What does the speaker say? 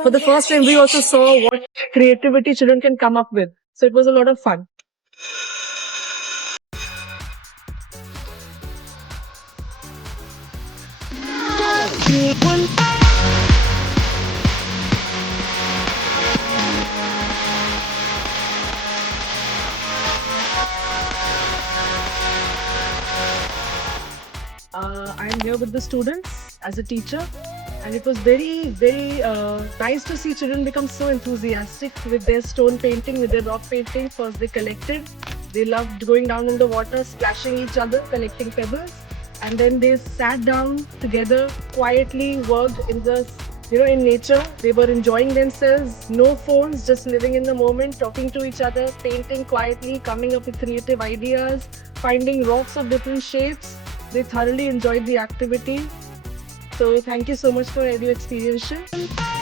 For the first time, we also saw what creativity children can come up with. So it was a lot of fun. I'm here with the students as a teacher, and it was very nice to see children become so enthusiastic with their stone painting, with their rock painting. First, they collected, they loved going down in the water, splashing each other, collecting pebbles, and then they sat down together, quietly worked in the in nature. They were enjoying themselves, no phones, just living in the moment, talking to each other, painting quietly, coming up with creative ideas, finding rocks of different shapes. They thoroughly enjoyed the activity. So thank you so much for EduXPL.